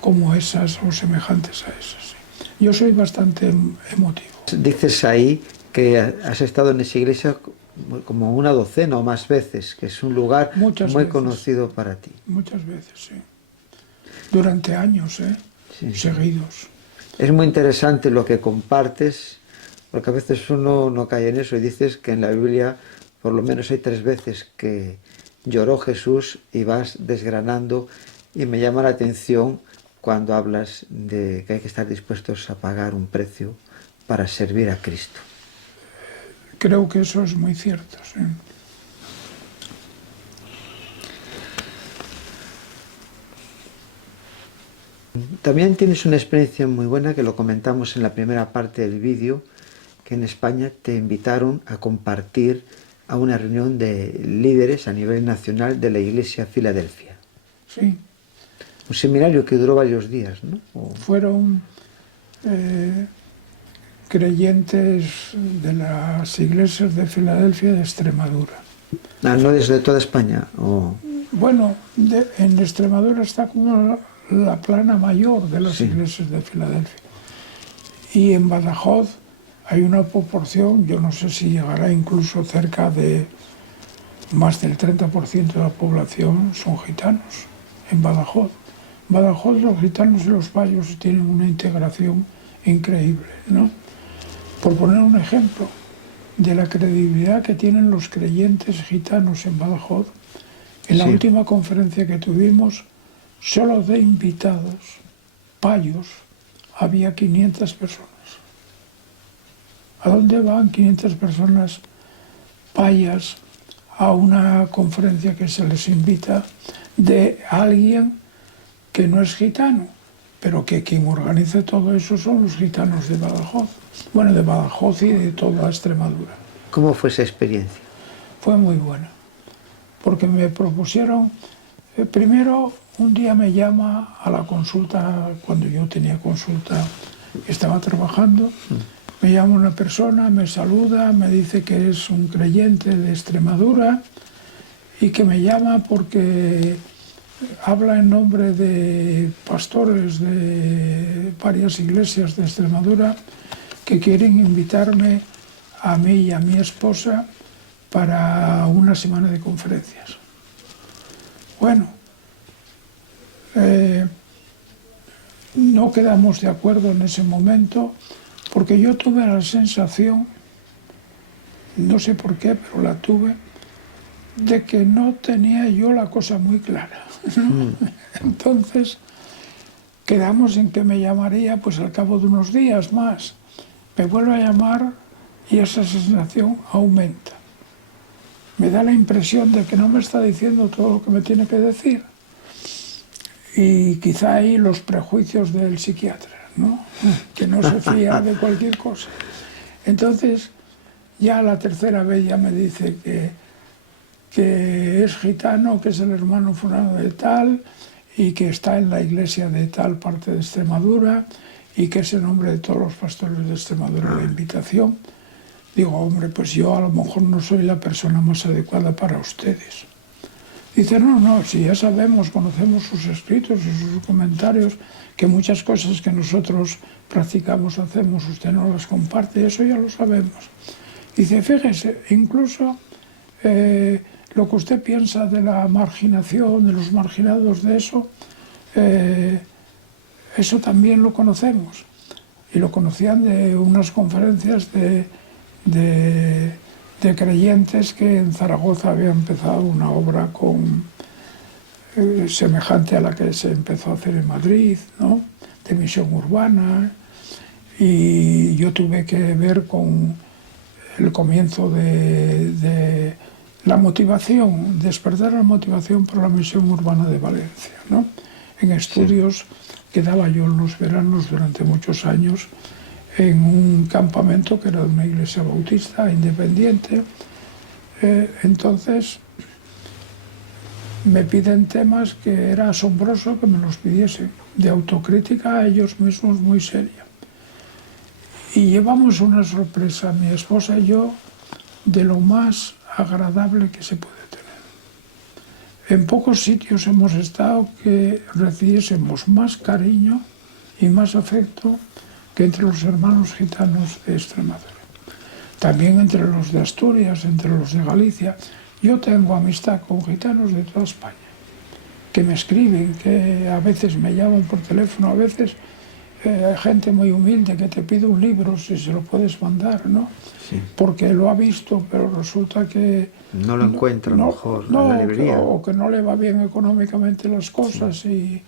como esas o semejantes a esas. Sí. Yo soy bastante emotivo. Dices ahí que has estado en esa iglesia como una docena o más veces, que es un lugar muy conocido para ti. Muchas veces, sí. Durante años, sí. Seguidos. Es muy interesante lo que compartes, porque a veces uno no cae en eso y dices que en la Biblia por lo menos hay 3 veces que lloró Jesús y vas desgranando, y me llama la atención cuando hablas de que hay que estar dispuestos a pagar un precio para servir a Cristo. Creo que eso es muy cierto, sí. También tienes una experiencia muy buena que lo comentamos en la primera parte del vídeo, que en España te invitaron a compartir a una reunión de líderes a nivel nacional de la Iglesia Filadelfia. Sí. Un seminario que duró varios días, ¿no? Fueron creyentes de las iglesias de Filadelfia y de Extremadura. Ah, ¿no desde toda España? Bueno, en Extremadura está como la plana mayor de las iglesias de Filadelfia. Y en Badajoz hay una proporción, yo no sé si llegará incluso cerca de más del 30% de la población son gitanos, en Badajoz. En Badajoz los gitanos y los payos tienen una integración increíble, ¿no? Por poner un ejemplo. de la credibilidad que tienen los creyentes gitanos en Badajoz. En la Sí. última conferencia que tuvimos, solo de invitados, payos, había 500 personas. ¿A dónde van 500 personas payas a una conferencia que se les invita de alguien que no es gitano? Pero que quien organiza todo eso son los gitanos de Badajoz. Bueno, de Badajoz y de toda Extremadura. ¿Cómo fue esa experiencia? Fue muy buena, porque me propusieron, primero un día me llama a la consulta, cuando yo tenía consulta, estaba trabajando, me llama una persona, me saluda, me dice que es un creyente de Extremadura y que me llama porque habla en nombre de pastores de varias iglesias de Extremadura que quieren invitarme a mí y a mi esposa para una semana de conferencias. Bueno, no quedamos de acuerdo en ese momento porque yo tuve la sensación, no sé por qué, pero la tuve, de que no tenía yo la cosa muy clara, ¿no? Entonces quedamos en que me llamaría pues al cabo de unos días más. Me vuelve a llamar y esa sensación aumenta. Me da la impresión de que no me está diciendo todo lo que me tiene que decir. Y quizá ahí los prejuicios del psiquiatra, ¿no? Que no se fía de cualquier cosa. Entonces, ya la tercera vez ya me dice que es gitano, que es el hermano fulano de tal, y que está en la iglesia de tal parte de Extremadura, y que es el nombre de todos los pastores de Extremadura la invitación. Digo, hombre, pues yo a lo mejor no soy la persona más adecuada para ustedes. Dice, no, si ya sabemos, conocemos sus escritos y sus comentarios, que muchas cosas que nosotros practicamos, hacemos, usted no las comparte, eso ya lo sabemos. Dice, fíjese, incluso lo que usted piensa de la marginación, de los marginados de eso también lo conocemos. Y lo conocían de unas conferencias de creyentes que en Zaragoza había empezado una obra semejante a la que se empezó a hacer en Madrid, ¿no? De misión urbana, y yo tuve que ver con el comienzo de la motivación, despertar la motivación por la misión urbana de Valencia, ¿no? En estudios que daba yo en los veranos durante muchos años en un campamento que era de una iglesia bautista independiente. Entonces me piden temas que era asombroso que me los pidiesen, de autocrítica a ellos mismos muy seria. Y llevamos una sorpresa, mi esposa y yo, de lo más agradable que se puede tener. En pocos sitios hemos estado que recibiésemos más cariño y más afecto que entre los hermanos gitanos de Extremadura. También entre los de Asturias, entre los de Galicia. Yo tengo amistad con gitanos de toda España, que me escriben, que a veces me llaman por teléfono, a veces hay gente muy humilde que te pide un libro si se lo puedes mandar, ¿no? Sí. Porque lo ha visto, pero resulta que no lo encuentra a lo mejor en la librería. O que no le va bien económicamente las cosas, sí.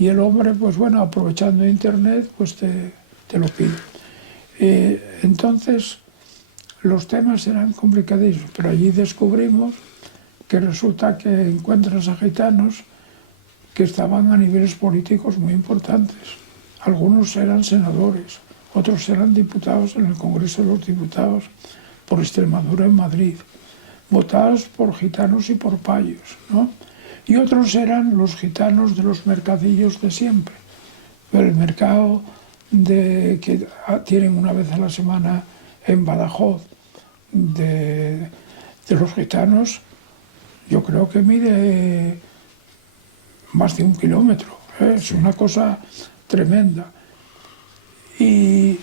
y el hombre, pues bueno, aprovechando internet, pues te lo pide. Entonces, los temas eran complicadísimos, pero allí descubrimos que resulta que encuentras a gitanos que estaban a niveles políticos muy importantes. Algunos eran senadores, otros eran diputados en el Congreso de los Diputados por Extremadura en Madrid, votados por gitanos y por payos, ¿no? Y otros eran los gitanos de los mercadillos de siempre. El mercado que tienen una vez a la semana en Badajoz de los gitanos, yo creo que mide más de 1 kilómetro. Es una cosa tremenda. Y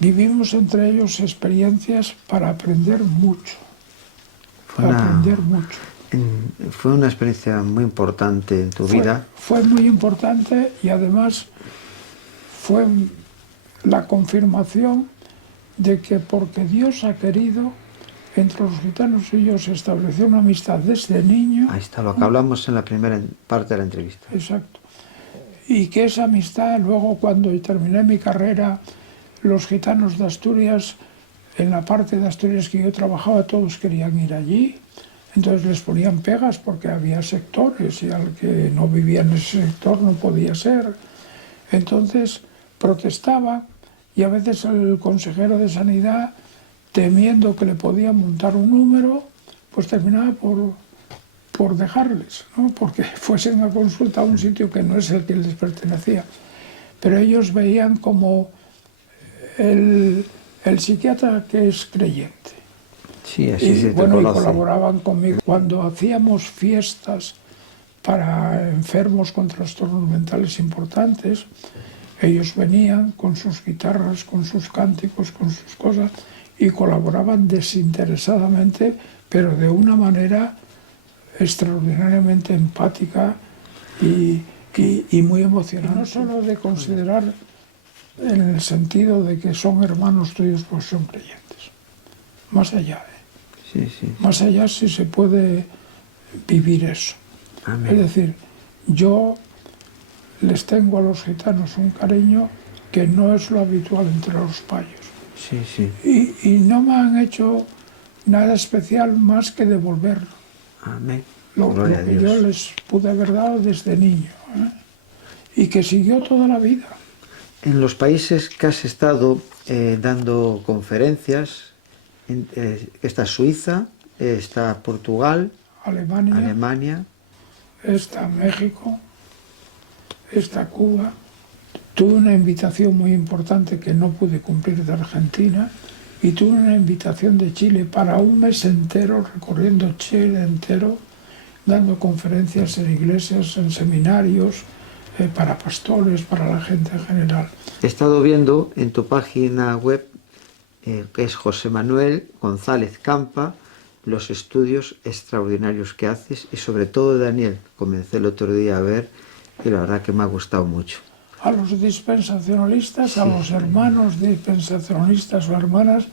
vivimos entre ellos experiencias para aprender mucho. Fue una experiencia muy importante en tu vida. Fue muy importante y además fue la confirmación de que porque Dios ha querido, entre los gitanos y yo se estableció una amistad desde niño. Ahí está lo que hablamos en la primera parte de la entrevista. Exacto. Y que esa amistad, luego cuando terminé mi carrera, los gitanos de Asturias, en la parte de Asturias que yo trabajaba, todos querían ir allí. Entonces les ponían pegas porque había sectores y al que no vivía en ese sector no podía ser. Entonces protestaba y a veces el consejero de Sanidad, temiendo que le podían montar un número, pues terminaba por dejarles, ¿no? Porque fuesen a consulta a un sitio que no es el que les pertenecía. Pero ellos veían como el psiquiatra que es creyente. Sí, así Y, se te bueno, y conoce. colaboraban conmigo. Cuando hacíamos fiestas para enfermos con trastornos mentales importantes, ellos venían con sus guitarras, con sus cánticos, con sus cosas, y colaboraban desinteresadamente, pero de una manera extraordinariamente empática y muy emocionante. Y no solo de considerar en el sentido de que son hermanos tuyos, pues son creyentes. Más allá, Sí, sí. más allá si se puede vivir eso. Amén. Es decir, yo les tengo a los gitanos un cariño que no es lo habitual entre los payos. Sí, sí. Y no me han hecho nada especial más que devolverlo. Amén. Lo Gloria a que Dios. yo les pude haber dado desde niño, ¿eh? Y que siguió toda la vida. En los países que has estado dando conferencias, está Suiza, está Portugal, Alemania, Alemania. está México, está Cuba. Tuve una invitación muy importante que no pude cumplir de Argentina y tuve una invitación de Chile para un mes entero, recorriendo Chile entero, dando conferencias en iglesias, en seminarios, para pastores, para la gente en general. He estado viendo en tu página web, que es José Manuel González Campa, los estudios extraordinarios que haces y sobre todo de Daniel. Comencé el otro día a ver y la verdad que me ha gustado mucho. A los dispensacionalistas, a los hermanos dispensacionalistas o hermanas,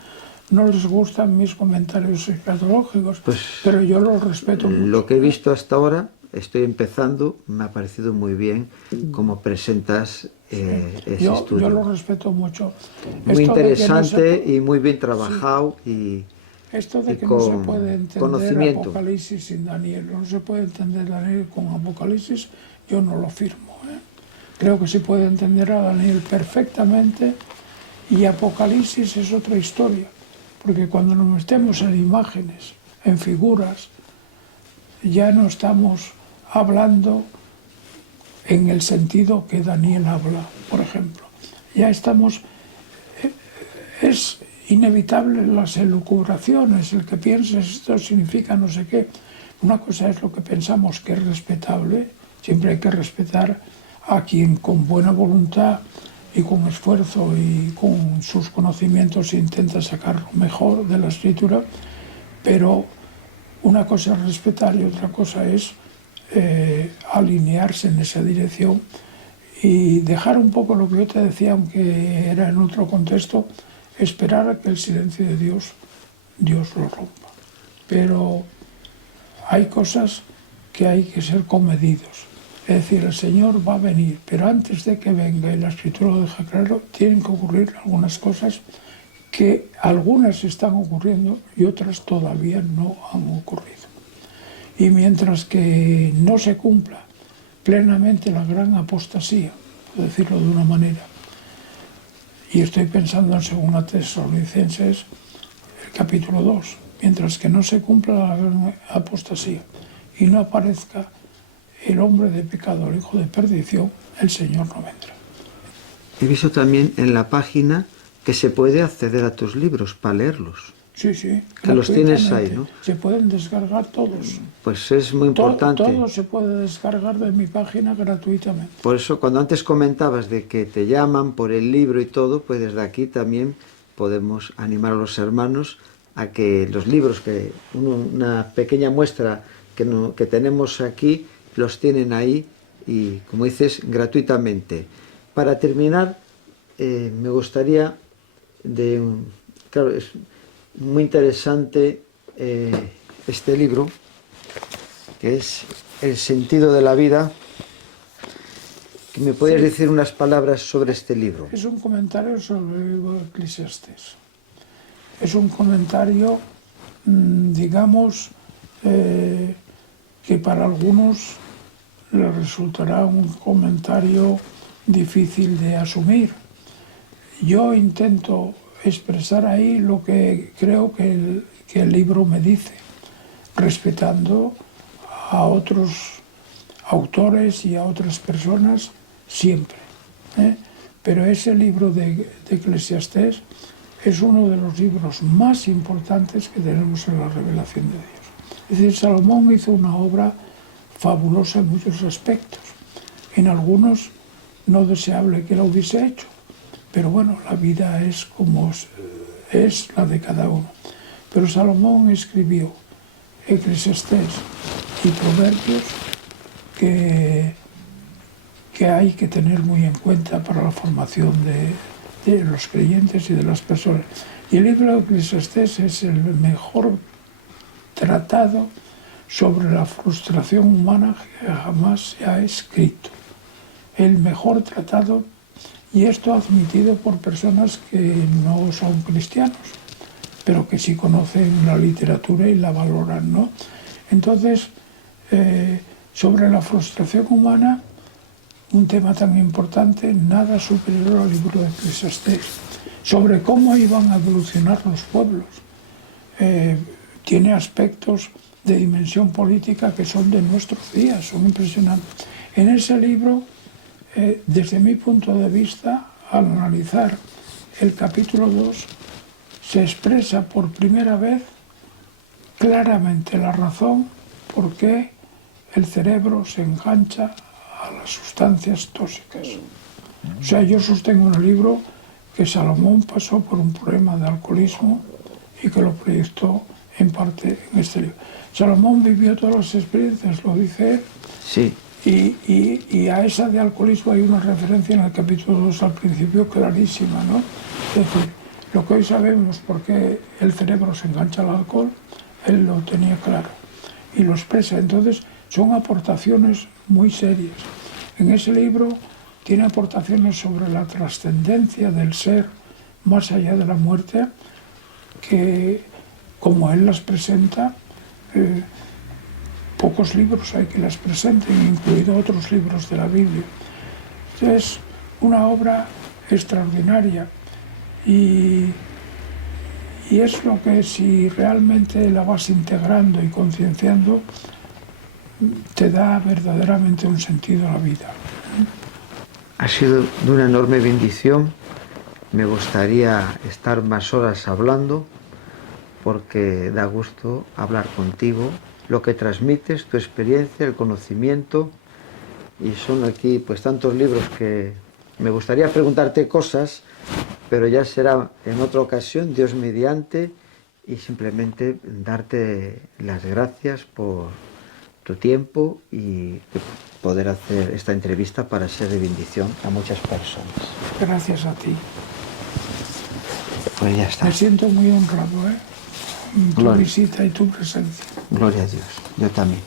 no les gustan mis comentarios escatológicos, Pues, pero yo los respeto mucho. Lo que he visto hasta ahora, estoy empezando, me ha parecido muy bien cómo presentas ese Yo estudio. lo respeto mucho. Muy Esto de que no interesante se- y muy bien trabajado y Esto de y que no se con puede entender conocimiento. Apocalipsis sin Daniel, no se puede entender Daniel con Apocalipsis, yo no lo firmo, ¿eh? Creo que se puede entender a Daniel perfectamente y Apocalipsis es otra historia, porque cuando nos metemos en imágenes, en figuras, ya no estamos hablando en el sentido que Daniel habla, por ejemplo. Ya estamos... Es inevitable las elucubraciones, el que pienses esto significa no sé qué. Una cosa es lo que pensamos que es respetable, siempre hay que respetar a quien con buena voluntad y con esfuerzo y con sus conocimientos intenta sacar lo mejor de la escritura, pero una cosa es respetar y otra cosa es alinearse en esa dirección y dejar un poco lo que yo te decía, aunque era en otro contexto, esperar a que el silencio de Dios lo rompa. Pero hay cosas que hay que ser comedidos. Es decir, el Señor va a venir, pero antes de que venga, y la Escritura lo deja claro, tienen que ocurrir algunas cosas que algunas están ocurriendo y otras todavía no han ocurrido. Y mientras que no se cumpla plenamente la gran apostasía, por decirlo de una manera, y estoy pensando en 2 Tesalonicenses, el capítulo 2, mientras que no se cumpla la gran apostasía y no aparezca el hombre de pecado, el hijo de perdición, el Señor no vendrá. He visto también en la página que se puede acceder a tus libros para leerlos. Sí, sí. Que los tienes ahí, gratuitamente. ¿no? Se pueden descargar todos. Pues es muy importante. Todo se puede descargar de mi página gratuitamente. Por eso, cuando antes comentabas de que te llaman por el libro y todo, pues desde aquí también podemos animar a los hermanos a que los libros, que una pequeña muestra que tenemos aquí, los tienen ahí y, como dices, gratuitamente. Para terminar, me gustaría claro, es muy interesante este libro, que es El sentido de la vida. ¿Me podrías decir unas palabras sobre este libro? Es un comentario sobre el libro de Eclesiastés. Es un comentario, digamos, que para algunos les resultará un comentario difícil de asumir. Yo intento expresar ahí lo que creo que el libro me dice, respetando a otros autores y a otras personas siempre. Pero ese libro de Eclesiastés es uno de los libros más importantes que tenemos en la revelación de Dios. Es decir, Salomón hizo una obra fabulosa en muchos aspectos. En algunos no deseable que la hubiese hecho, pero bueno, la vida es como es la de cada uno. Pero Salomón escribió Eclesiastés y Proverbios que hay que tener muy en cuenta para la formación de los creyentes y de las personas. Y el libro de Eclesiastés es el mejor tratado sobre la frustración humana que jamás se ha escrito. El mejor tratado, y esto admitido por personas que no son cristianos, pero que sí conocen la literatura y la valoran, ¿no? Entonces, sobre la frustración humana, un tema tan importante, nada superior al libro de Eclesiastés. Sobre cómo iban a evolucionar los pueblos. Tiene aspectos de dimensión política que son de nuestros días, son impresionantes. En ese libro, desde mi punto de vista, al analizar el capítulo 2, se expresa por primera vez claramente la razón por qué el cerebro se engancha a las sustancias tóxicas. O sea, yo sostengo en el libro que Salomón pasó por un problema de alcoholismo y que lo proyectó en parte en este libro. Salomón vivió todas las experiencias, lo dice él. Sí. Y a esa de alcoholismo hay una referencia en el capítulo 2 al principio clarísima, ¿no? Es decir, lo que hoy sabemos por qué el cerebro se engancha al alcohol, él lo tenía claro y lo expresa. Entonces, son aportaciones muy serias. En ese libro tiene aportaciones sobre la trascendencia del ser más allá de la muerte, que, como él las presenta, pocos libros hay que las presenten, incluidos otros libros de la Biblia. Es una obra extraordinaria y es lo que, si realmente la vas integrando y concienciando, te da verdaderamente un sentido a la vida. Ha sido de una enorme bendición. Me gustaría estar más horas hablando, porque da gusto hablar contigo, lo que transmites, tu experiencia, el conocimiento, y son aquí pues tantos libros que me gustaría preguntarte cosas, pero ya será en otra ocasión, Dios mediante, y simplemente darte las gracias por tu tiempo y poder hacer esta entrevista para ser de bendición a muchas personas. Gracias a ti. Pues ya está. Me siento muy honrado, tu visita y tu presencia. Gloria a Dios. Yo también.